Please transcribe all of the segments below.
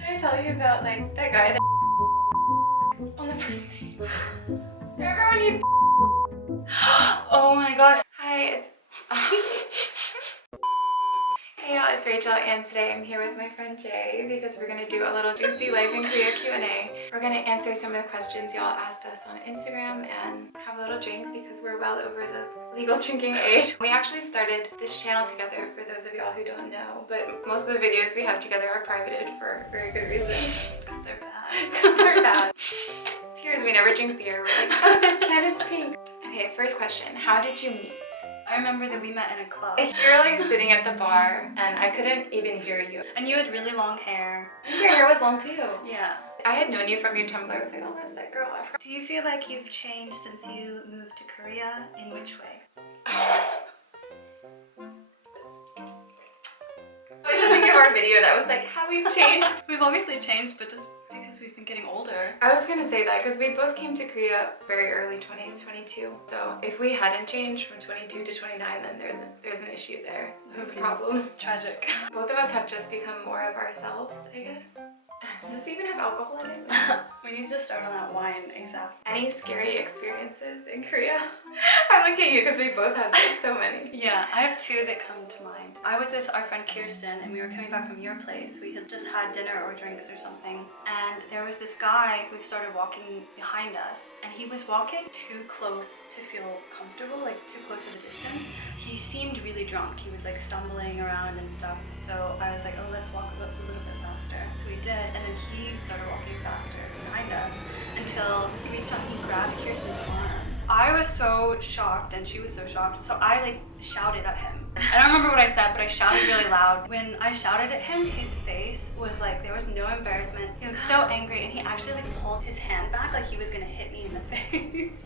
Should I tell you about like that guy that on the first date? Remember when you oh my gosh. Hi, it's hey y'all, it's Rachel, and today I'm here with my friend Jay because we're gonna do a little juicy life in Korea Q&A. We're gonna answer some of the questions y'all asked us on Instagram and have a little drink because we're well over the legal drinking age. We actually started this channel together, for those of y'all who don't know, but most of the videos we have together are privated for very good reason. Because they're bad. Because they're bad. Cheers, we never drink beer. We're like, oh, this can is pink. Okay, first question, how did you meet? I remember that we met in a club. You were like sitting at the bar and I couldn't even hear you. And you had really long hair. Your hair was long too. Yeah. I had known you from your Tumblr. I was like, oh, that's that girl. Do you feel like you've changed since you moved to Korea? In which way? I was just thinking of our video that was like, how we've changed. We've obviously changed, but just because we've been getting older. I was gonna say that because we both came to Korea very early 20s, 22. So if we hadn't changed from 22 to 29, then there's an issue there. There's a problem. Tragic. Both of us have just become more of ourselves, I guess. Does this even have alcohol in it? We need to start on that wine ASAP. Any scary experiences in Korea? I look at you because we both have so many. Yeah, I have two that come to mind. I was with our friend Kirsten and we were coming back from your place. We had just had dinner or drinks or something. And there was this guy who started walking behind us. And he was walking too close to feel comfortable, like too close to the distance. He seemed really drunk. He was like stumbling around and stuff. So I was like, oh, let's walk a little bit faster. So we did, and then he started walking faster behind us until he reached out and he grabbed Kirsten's arm. I was so shocked and she was so shocked, so I like shouted at him. I don't remember what I said, but I shouted really loud. When I shouted at him, his face was like, there was no embarrassment. He looked so angry and he actually like pulled his hand back like he was gonna hit me in the face.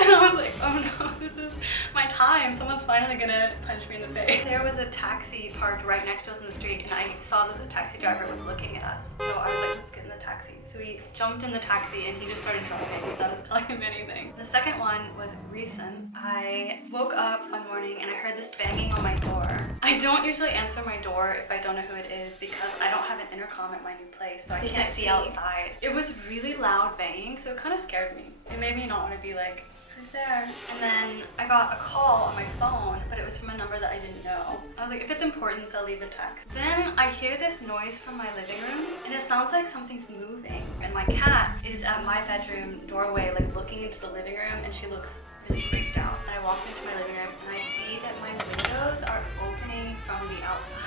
And I was like, oh no, this is my time. Someone's finally gonna punch me in the face. There was a taxi parked right next to us in the street and I saw that the taxi driver was looking at us. So I was like, let's get in the taxi. So we jumped in the taxi and he just started driving without us telling him anything. The second one was recent. I woke up one morning and I heard this banging on my door. I don't usually answer my door if I don't know who it is because I don't have an intercom at my new place, so I can't see outside. It was really loud banging, so it kind of scared me. It made me not want to be like, who's there? And then I got a call on my phone, but it was from a number that I didn't know. I was like, if it's important, they'll leave a text. Then I hear this noise from my living room, and it sounds like something's moving. And my cat is at my bedroom doorway, like looking into the living room, and she looks really freaked out. And I walked into my living room, and I see that my windows are opening from the outside.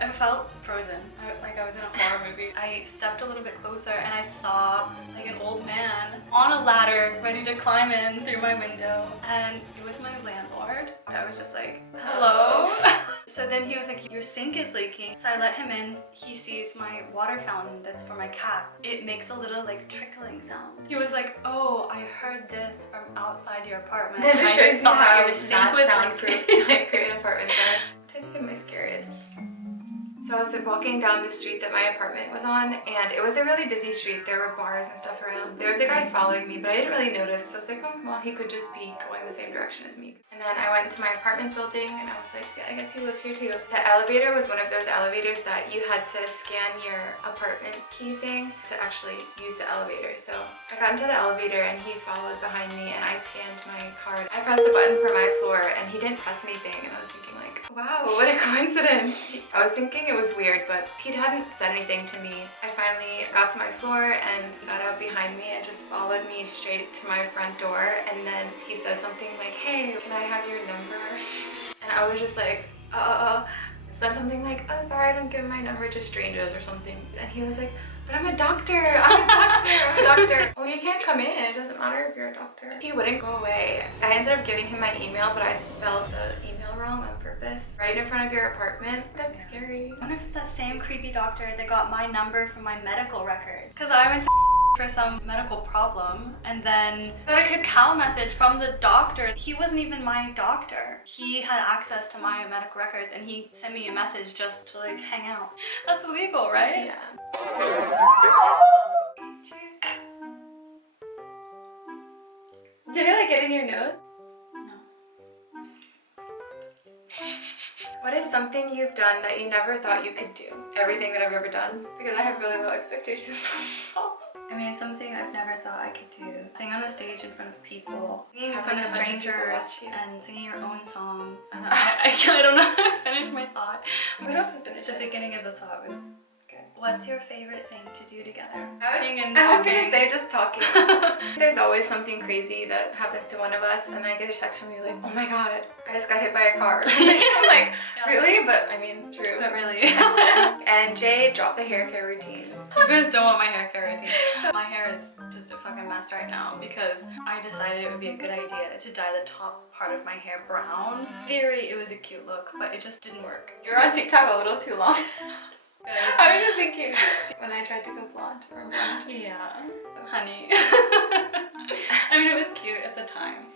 I felt frozen, like I was in a horror movie. I stepped a little bit closer and I saw like an old man on a ladder ready to climb in through my window, and it was my landlord. I was just like, hello? So then he was like, your sink is leaking. So I let him in. He sees my water fountain that's for my cat. It makes a little like trickling sound. He was like, oh, I heard this from outside your apartment. That just shows you how your sink was soundproof Korean apartments are. I think of my scariest. So I was walking down the street that my apartment was on, and it was a really busy street. There were bars and stuff around. There was a guy following me, but I didn't really notice because I was like, oh, well, he could just be going the same direction as me. And then I went to my apartment building, and I was like, yeah, I guess he lives here too. The elevator was one of those elevators that you had to scan your apartment key thing to actually use the elevator. So I got into the elevator, and he followed behind me, and I scanned my card. I pressed the button for my floor, and he didn't press anything, and I was thinking like, wow, what a coincidence. I was thinking it was weird, but he hadn't said anything to me. I finally got to my floor and he got out behind me and just followed me straight to my front door, and then he said something like, hey, can I have your number? And I was just like, said something like, oh, sorry, I don't give my number to strangers or something. And he was like, but I'm a doctor, I'm a doctor, I'm a doctor. Well, you can't come in, it doesn't matter if you're a doctor. He wouldn't go away. I ended up giving him my email, but I spelled the email wrong on purpose. Right in front of your apartment. That's scary. I wonder if it's that same creepy doctor that got my number from my medical record. Because I went to for some medical problem and then got like a call message from the doctor. He wasn't even my doctor. He had access to my medical records and he sent me a message just to like hang out. That's illegal, right? Yeah. Cheers. Did it like get in your nose? No. What is something you've done that you never thought you could do? Everything that I've ever done, because I have really low expectations for myself. I mean, something I've never thought I could do. Sing on a stage in front of people, singing in Having front of a bunch of people strangers, watch you. and singing your own song. I don't know how to finish my thought. We don't have to finish The it. beginning of the thought was good. What's your favorite thing to do together? I was gonna say just talking. There's always something crazy that happens to one of us, and I get a text from you like, oh my god, I just got hit by a car. I'm like, really? But I mean, true. But really. And Jay dropped the hair care routine. You guys don't want my hair care routine. My hair is just a fucking mess right now because I decided it would be a good idea to dye the top part of my hair brown. In theory, it was a cute look, but it just didn't work. You're on TikTok a little too long. Guys. I was just thinking when I tried to go blonde or blonde. Yeah, honey. I mean, it was cute at the time.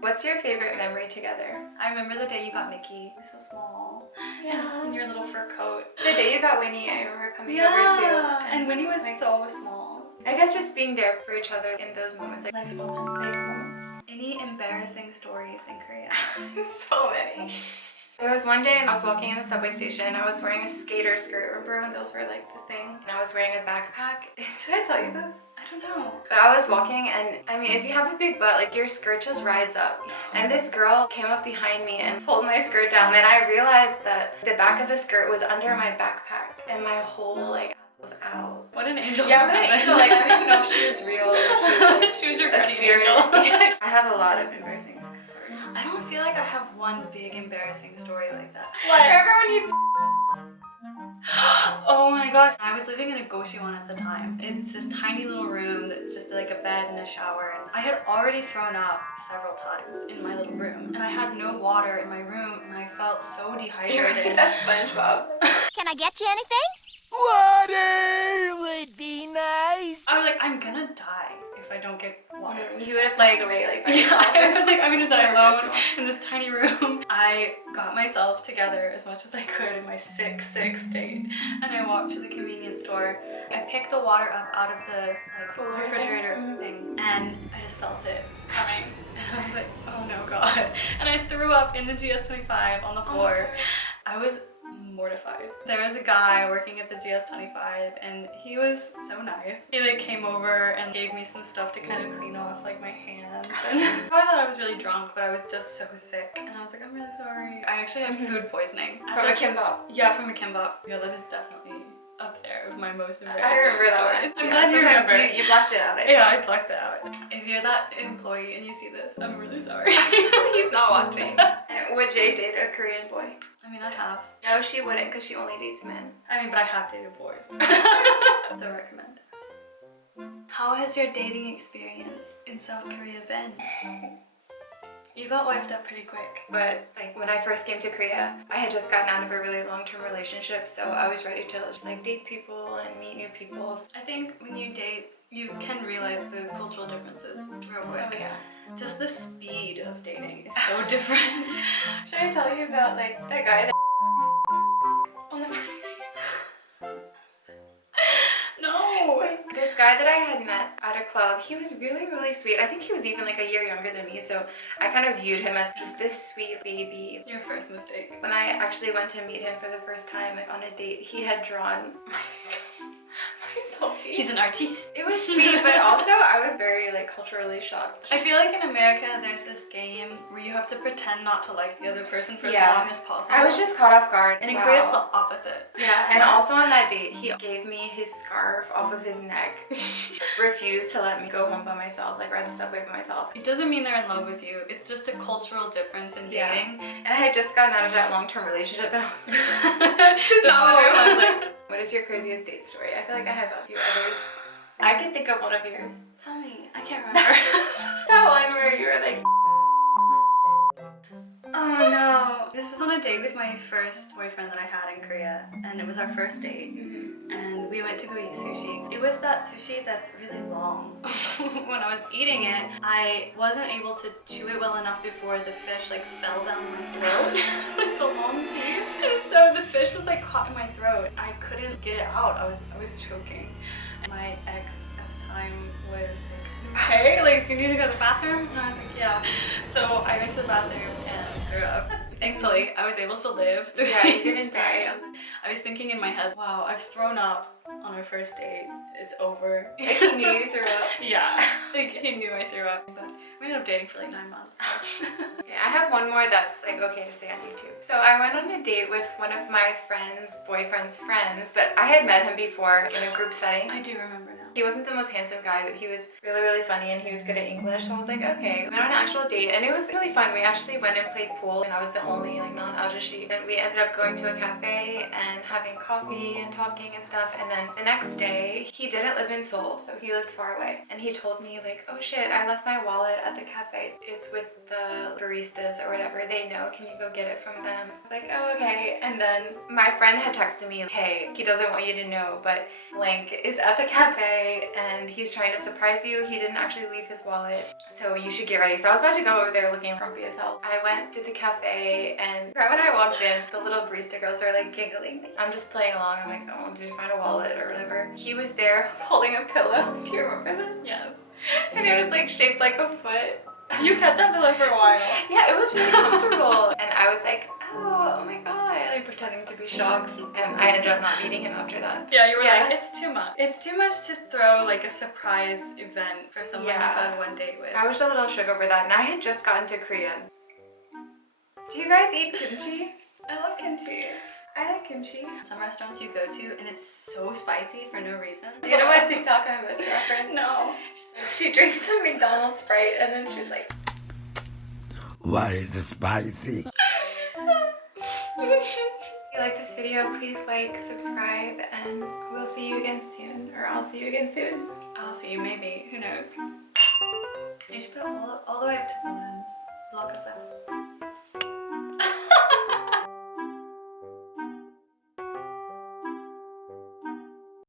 What's your favorite memory together? I remember the day you got Mickey. He was so small. Yeah. In your little fur coat. The day you got Winnie, I remember coming over too. And Winnie was like, so small. I guess just being there for each other in those moments. Life moments. Any embarrassing stories in Korea? So many. There was one day and I was walking in the subway station. I was wearing a skater skirt. Remember when those were like the thing? And I was wearing a backpack. Did I tell you this? I don't know. But I was walking and I mean, if you have a big butt, like your skirt just rides up. And this girl came up behind me and pulled my skirt down. And I realized that the back of the skirt was under my backpack and my whole like ass was out. What an angel. Yeah, what an angel. Like I don't even know if she was real. She was your A guardian spirit. angel. I have a lot of embarrassing stories. I don't feel like I have one big embarrassing story like that. Remember when you Oh my gosh. I was living in a Goshiwon at the time. It's this tiny little room that's just like a bed and a shower. And I had already thrown up several times in my little room. And I had no water in my room and I felt so dehydrated. That's SpongeBob. Can I get you anything? Water would be nice. I was like, I'm gonna die if I don't get water. You would have Like, passed away like Yeah, I was like, I'm gonna die Very alone in this tiny room. I got myself together as much as I could in my sick state, and I walked to the convenience store. I picked the water up out of the like refrigerator thing, and I just felt it coming. And I was like, oh no god. And I threw up in the GS25 on the floor. I was mortified. There was a guy working at the GS25 and he was so nice. He like came over and gave me some stuff to kind of clean off like my hands. And I thought I was really drunk, but I was just so sick. And I was like, I'm really sorry. I actually had food poisoning. From a kimbap. Yeah, from a kimbap. Yeah, that is definitely up there with my most embarrassing I remember that stories. one. I'm glad you remember. You blocked it out. Yeah, I blocked it out. If you're that employee and you see this, I'm really sorry. He's not watching. And would Jay date a Korean boy? I mean, I have. No, she wouldn't because she only dates men. I mean, but I have dated boys. So recommend. How has your dating experience in South Korea been? You got wiped up pretty quick. But like when I first came to Korea, I had just gotten out of a really long-term relationship, so I was ready to just like date people and meet new people. I think when you date, you can realize those cultural differences real quick. Oh yeah. Just the speed of dating is so different. Should I tell you about like that guy that on the first date? No! This guy that I had met at a club, he was really, really sweet. I think he was even like a year younger than me, so I kind of viewed him as just this sweet baby. Your first mistake. When I actually went to meet him for the first time, like on a date, he had drawn my selfie. He's an artiste. It was sweet, but also I was very like culturally shocked. I feel like in America there's this game where you have to pretend not to like the other person for as Yeah. long as possible. I was just caught off guard. And in Wow. Korea it's the opposite. Yeah, and also on that date, he gave me his scarf off of his neck. Refused to let me go home by myself, like ride the subway by myself. It doesn't mean they're in love with you. It's just a cultural difference in Yeah. dating. And I had just gotten out of that long-term relationship and I was like, this is not what I wanted. What is your craziest date story? I feel like I have a few others. I can think of one of yours. Tell me. I can't remember. That one where you were like, Oh no. This was on a date with my first boyfriend that I had in Korea, and it was our first date. And we went to go eat sushi. It was that sushi that's really long. When I was eating it, I wasn't able to chew it well enough before the fish like fell down my throat. Like the long piece. And so the fish was like caught in my throat. I couldn't get it out. I was choking. My ex at the time was like, okay, like, so you need to go to the bathroom? And I was like, yeah. So I went to the bathroom and threw up. Thankfully, I was able to live through Yeah, you the didn't die. experience. I was thinking in my head, wow, I've thrown up on our first date. It's over. Like he knew you threw up. Yeah, like he knew I threw up. But we ended up dating for like 9 months. So. Okay, I have one more that's like okay to say on YouTube. So I went on a date with one of my friend's boyfriend's friends, but I had met him before in a group setting. I do remember now. He wasn't the most handsome guy, but he was really, really funny and he was good at English. So I was like, okay. We went on an actual date and it was really fun. We actually went and played pool and I was the only like non-Alja sheep. And we ended up going to a cafe and having coffee and talking and stuff. And then the next day, he didn't live in Seoul, so he lived far away. And he told me like, oh shit, I left my wallet at the cafe. It's with the baristas or whatever. They know, can you go get it from them? I was like, oh, okay. And then my friend had texted me, hey, he doesn't want you to know, but Link is at the cafe and he's trying to surprise you. He didn't actually leave his wallet, so you should get ready. So I was about to go over there looking grumpy as hell. I went to the cafe and right when I walked in, the little barista girls are like giggling. I'm just playing along. I'm like, oh, did you find a wallet or whatever? He was there holding a pillow. Do you remember this? Yes. And it was like shaped like a foot. You kept that pillow for a while. Yeah, it was really comfortable. And I was like, oh my god, like pretending to be shocked. And I ended up not meeting him after that. Yeah, you were like, it's too much. It's too much to throw like a surprise event for someone you've had one date with. I was a little shook over that, and I had just gotten to Korea. Do you guys eat kimchi? I love kimchi. I like kimchi. Some restaurants you go to and it's so spicy for no reason. Do you know what TikTok I'm with, reference? No. She drinks some McDonald's Sprite and then she's like, Why is it spicy? if you like this video, please like, subscribe, and we'll see you again soon. Or I'll see you again soon. I'll see you maybe. Who knows? You should put all the way up to the lens. Block us out.